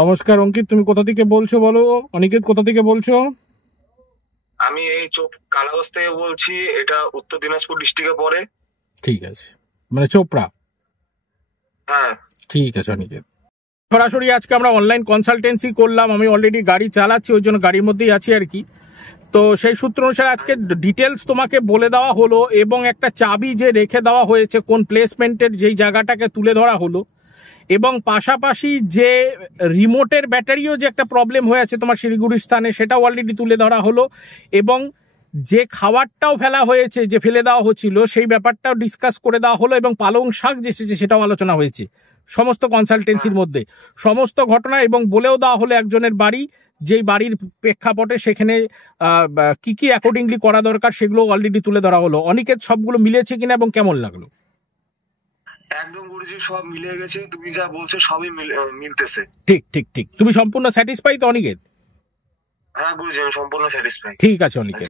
নমস্কার অঙ্কিত, তুমি কোথা থেকে বলছো বলো? অনিকেত কোথা থেকে বলছো? আমি এই কালাগঞ্জ থেকে বলছি। এটা উত্তর দিনাজপুর ডিস্ট্রিক্টে পড়ে। ঠিক আছে, মানে চোপড়া। হ্যাঁ। ঠিক আছে অনিকেত। সরাসরি আজকে আমরা অনলাইন কনসালটেন্সি করলাম, আমি অলরেডি গাড়ি চালাচ্ছি, ওই জন্য গাড়ির মধ্যেই আছি আর কি। তো সেই সূত্র অনুসারে আজকে ডিটেলস তোমাকে বলে দেওয়া হলো এবং একটা চাবি যে রেখে দেওয়া হয়েছে কোন প্লেসমেন্টের, যেই জায়গাটাকে তুলে ধরা হলো, এবং পাশাপাশি যে রিমোটের ব্যাটারিও যে একটা প্রবলেম হয়ে আছে তোমার শিলিগুড়ির স্থানে, সেটাও অলরেডি তুলে ধরা হলো। এবং যে খাবারটাও ফেলা হয়েছে, যে ফেলে দেওয়া হচ্ছিল, সেই ব্যাপারটাও ডিসকাস করে দেওয়া হলো এবং পালং শাক যে এসেছে সেটাও আলোচনা হয়েছে সমস্ত কনসালটেন্সির মধ্যে, সমস্ত ঘটনা। এবং বলেও দেওয়া হলো একজনের বাড়ি, যেই বাড়ির প্রেক্ষাপটে সেখানে কি কি অ্যাকর্ডিংলি করা দরকার সেগুলো অলরেডি তুলে ধরা হলো। অনিকেত, সবগুলো মিলেছে কিনা এবং কেমন লাগলো? একদম গুরুজি, সব মিলে গেছে, তুমি যা বলছো সবই মিলতেছে। ঠিক ঠিক ঠিক, তুমি সম্পূর্ণ স্যাটিসফাই তো অনিকেত? হ্যাঁ গুরুজি, আমি সম্পূর্ণ স্যাটিসফাই। ঠিক আছে অনিকেত।